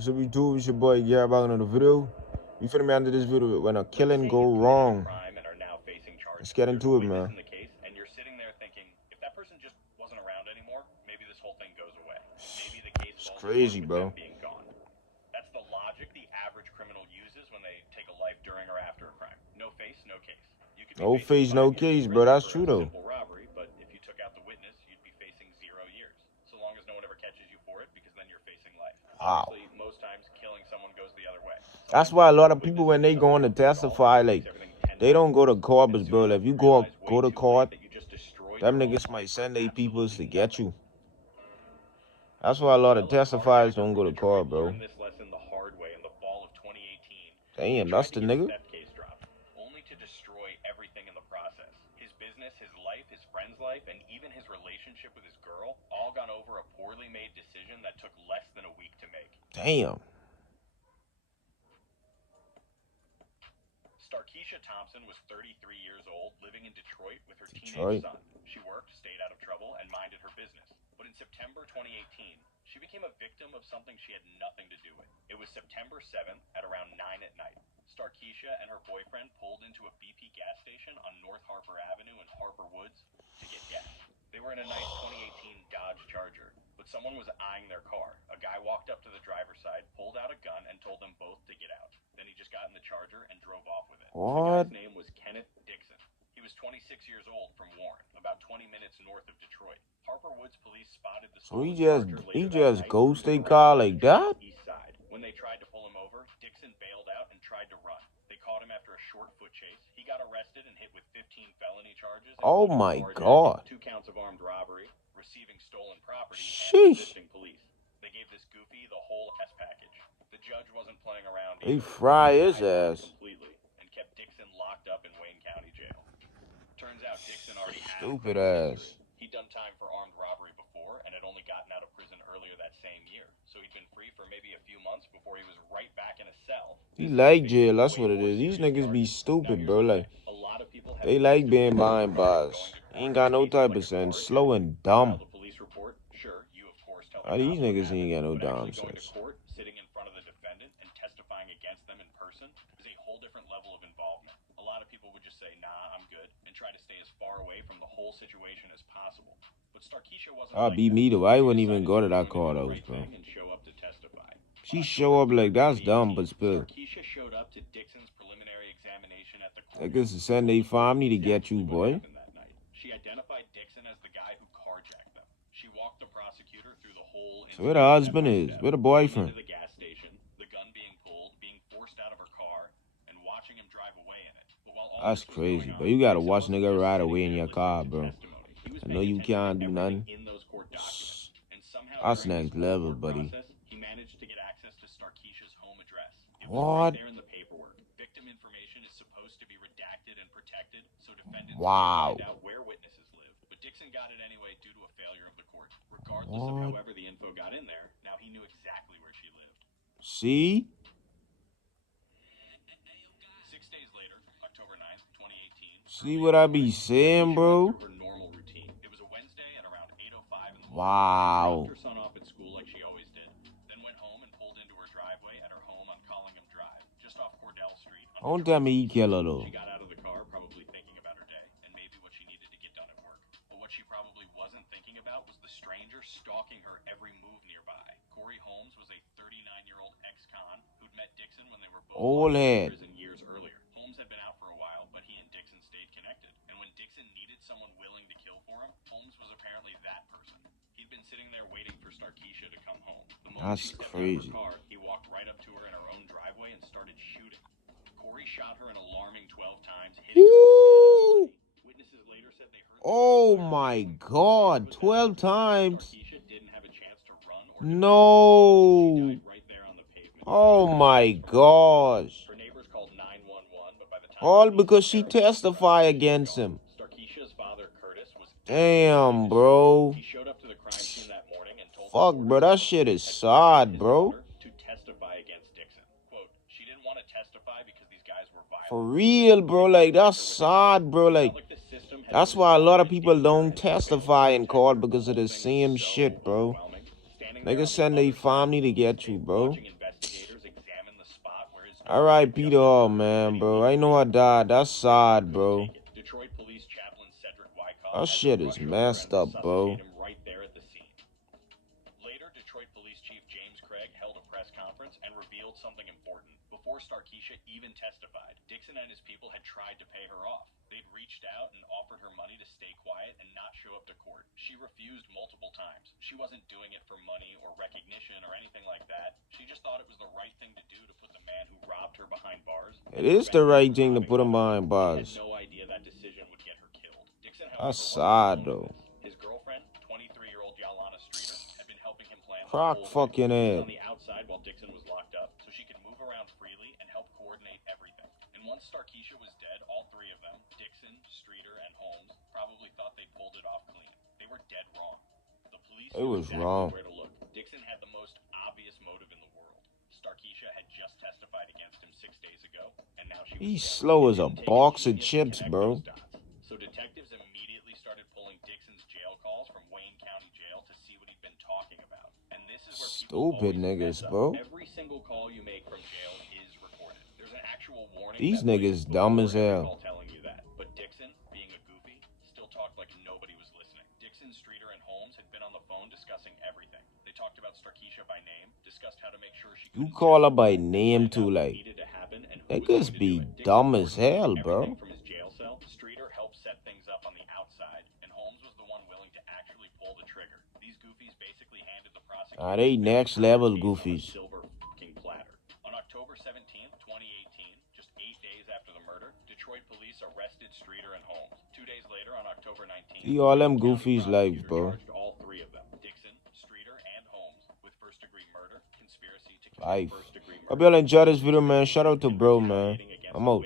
What's up, YouTube? It's your boy Garret back on the video. We finna be under this video when a killing go wrong. Let's get into it, man. It's crazy, bro. That's the logic the average criminal uses when they take a life during or after a crime. No face, no case. You could be No face, no case, bro. That's true though. simple robbery, but if you took out the witness, you'd be facing 0 years. So long as no one ever catches you for it, because then you're facing life. Wow. Obviously, most times killing someone goes the other way. That's why a lot of people when they go on to testify, like they don't go to court, but bro, if you go to court, them niggas might send their peoples to get you. That's why a lot of testifiers don't go to court, bro. This lesson the hard way in the fall of 2018. Damn, that's the nigga. Case dropped, only to destroy everything in the process. His business, his life, his friend's life, and even his relationship with his girl all gone over a poorly made decision that took less than a week to make. Damn. Starkeisha Thompson was 33 years old, living in Detroit with her teenage son. She worked, stayed out of trouble, and minded her business. But in September 2018, she became a victim of something she had nothing to do with. It was September 7th at around 9 at night. Starkeisha and her boyfriend pulled into a BP gas station on North Harper Avenue in Harper Woods to get gas. They were in a nice 2018 Dodge Charger, but someone was eyeing their car. A guy walked up to the driver's side, pulled out a gun, and told them both to get out. Then he just got in the Charger and drove off with it. What? The guy's name was Kenneth Dixon. He was 26 years old from Warren, about 20 minutes north of Detroit. Harper Woods police spotted the So he just ghosted car like that? East side. When they tried to pull him over, Dixon bailed out and tried to run. They caught him after a short foot chase. He got arrested and hit with 15 felony charges. Oh my God. 2 counts of armed robbery, receiving stolen property, and Sheesh. resisting police. They gave this goofy the whole S package. The judge wasn't playing around. They fry his ass. Completely and kept Dixon locked up in Wayne County Jail. Turns out Dixon already had Stupid ass. He'd done time for armed robbery before and had only gotten out of prison earlier that same year. So he'd been free for maybe a few months before he was right back in a cell. He like jail, that's what it is. These niggas be stupid, bro. Like, a lot of people they like being behind bars. Ain't got no type of sense. Slow and dumb. The police report, sure, you of course tell These niggas ain't got no dumb sense. Court, sitting in front of the defendant and testifying against them in person is a whole different level of involvement. A lot of people would just say, nah, I'm good, and try to stay as far away from the whole situation as possible. But Starkeisha wasn't I'll be me though. I wouldn't even go to that car though, bro. She show up like that's dumb, but still. Starkeisha showed up to Dixon's preliminary examination at the court. I guess the Sunday family to get you, boy. She identified Dixon as the guy who carjacked them. She walked the prosecutor through the whole. So where the husband is? Where the boyfriend? The gas station, the gun being pulled, being forced out of her car, and watching him drive away in it. But while all that's crazy, bro. You gotta watch nigga ride away in your car, bro. I know you can't do nothing. That's next level, buddy. He managed to get access to Starkeisha's home address. What? There in the paperwork. Victim information is supposed to be redacted and protected, so defendants wow. Find out where witnesses live. But Dixon got it anyway due to a failure of the court. Regardless of however the info got in there, now he knew exactly where she lived. See? 6 days later, October 9th, 2018. See what I be saying, bro? Wow. Her son off at school like she always did. Then went home and pulled into her driveway at her home on Collingham Drive, just off Cordell Street. Don't tell me he killed her though. She got out of the car probably thinking about her day and maybe what she needed to get done at work. But what she probably wasn't thinking about was the stranger stalking her every move nearby. Corey Holmes was a 39-year-old ex-con who'd met Dixon when they were both old head. Years earlier. Holmes had been out for a while, but he and Dixon stayed connected. And when Dixon needed someone willing to kill for him, Holmes was apparently that person. He'd been sitting there waiting for Starkeisha to come home. That's crazy. Car, he walked right up to her in her own driveway and started shooting. Corey shot her an alarming 12 times, hitting her. Witnesses later said they heard. Oh my God, 12 times. Starkeisha didn't have a chance to run or no. Right there on the pavement. Oh my gosh. Her neighbors called 911, but by the time all because she testified against him. Starkeisha's father, Curtis, was damn, bro. He showed up to the crime scene that morning and told fuck, bro, that shit is sad, bro. To testify against Dixon. Quote, she didn't want to testify because these guys were violent. For real, bro, like, that's sad, bro, like, that's why a lot of people don't testify in court because of the same shit, bro. Niggas send their family to get you, bro. R.I.P. to all, man, bro. I know I died. That's sad, bro. Detroit Police Chaplain Cedric Wyckoff That shit is messed up, bro. him right there at the scene. Later, Detroit Police Chief James Craig held a press conference and revealed something important. Before Starkeisha even testified, Dixon and his people had tried to pay her off. They'd reached out and offered her money to stay quiet and not show up to court. She refused multiple times. She wasn't doing it for money or recognition or anything like that. She just thought it was the right thing to do to put the man who robbed her behind bars. It is the right thing to put him behind She bars. had no idea that decision would get her killed. Dixon, That's however, sad, though. his girlfriend, 23-year-old Yalana Streeter, had been helping him plan the Crock whole fucking thing. She was head. on the outside while Dixon was locked up, so she could move around freely and help coordinate everything. And once Starkeisha was dead, all three of them, Dixon, Streeter, and Holmes, probably thought they pulled it off clean. They were dead wrong. The police It was exactly wrong. where to look. Dixon had the most obvious motive in the world. Starkeisha had just testified against him 6 days ago, and now she was He's dead. slow as a It didn't take box of genius to chips, connect bro. those dots. So detectives immediately started pulling Dixon's jail calls from Wayne County Jail to see what he'd been talking about. And this is where people Stupid always niggas, mess up. bro. Every single call you make from jail is recorded. There's an actual warning. These that niggas plays dumb before as every hell. call telling you that. But Dixon, being a goofy, still talked like nobody was listening. Dixon, Streeter, and Holmes had been on the phone discussing everything. They talked about Starkeisha by name, discussed how to make sure she You couldn't call her tell, by and name planned out too, what like. needed to happen and who was Niggas going to do be it. Dixon dumb as coordinated hell, everything bro. from his jail cell. Streeter helped set things up on the outside, and Holmes was the one willing to actually pull the trigger. These goofies basically handed the prosecutor They next level case on a goofies. silver fucking platter. On October 17th, 2018, just 8 days after the murder, Detroit police arrested Streeter and Holmes. 2 days later, on October 19th, See all them County goofies lives, prosecutor bro. charged all three of them, Dixon, Streeter, and Holmes, with first-degree murder, conspiracy to commit Life. first-degree murder. Hope y'all enjoy this video, man. Shout out to bro, man. I'm out.